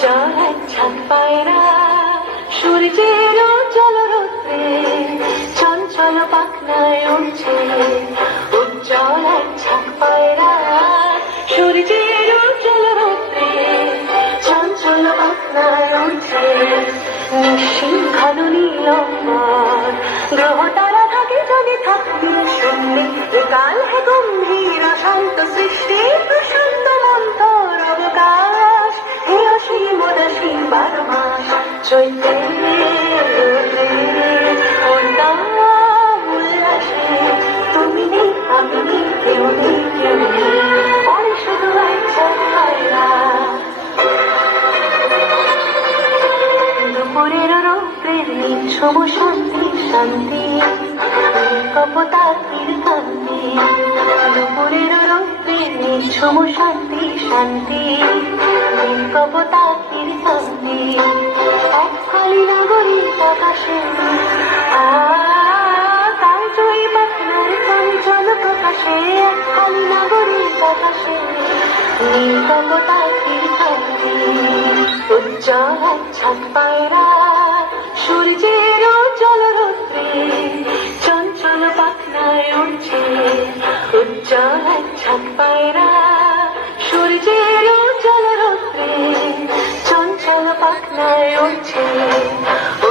উজ্জ্বল এক ছাদ পায়রা সূর্যের উজ্জ্বল রৌদ্রে চঞ্চল পাখনায় উঠছে। উজ্জ্বল এক ছাদ পায়রা সূর্যের উজ্জ্বল রৌদ্রে চঞ্চল পাখনায় উঠছে। নিশ্চিত ঘন নীলম্বর গ্রহ তারা থাকে জানে থাকবে শূন্যে। কাল হে গম্ভীর শান্ত সৃষ্টি প্রশান্ত মন্থর অবকাশ। হে অসীম উদাসীন 12 মাস চৈত্রে উল্লাসে তুমি নেই আমি নেই কেউ নেই কেউ নেই পরে শুধু এক ছাদ পায়রা। দুপুরের রৌদ্রের নিঝুম শান্তি শান্তি কপোতাকির কান্তি। দুপুরের রৌদ্রের নিঝুম শান্তি শান্তি কপোতাকির কান্তি। এক ফালি নাগরিক আকাশে তার জয়ী পাখনার চঞ্চল প্রকাশে। এক ফালি নাগরিক আকাশে নীল কপোতাকির কান্তি। উজ্জ্বল এক ছাদ পায়রা সূর্যের উজ্জ্বল রৌদ্রে চঞ্চল পাখনায় উঠছে। উজ্জ্বল এক ছাদ পায়রা।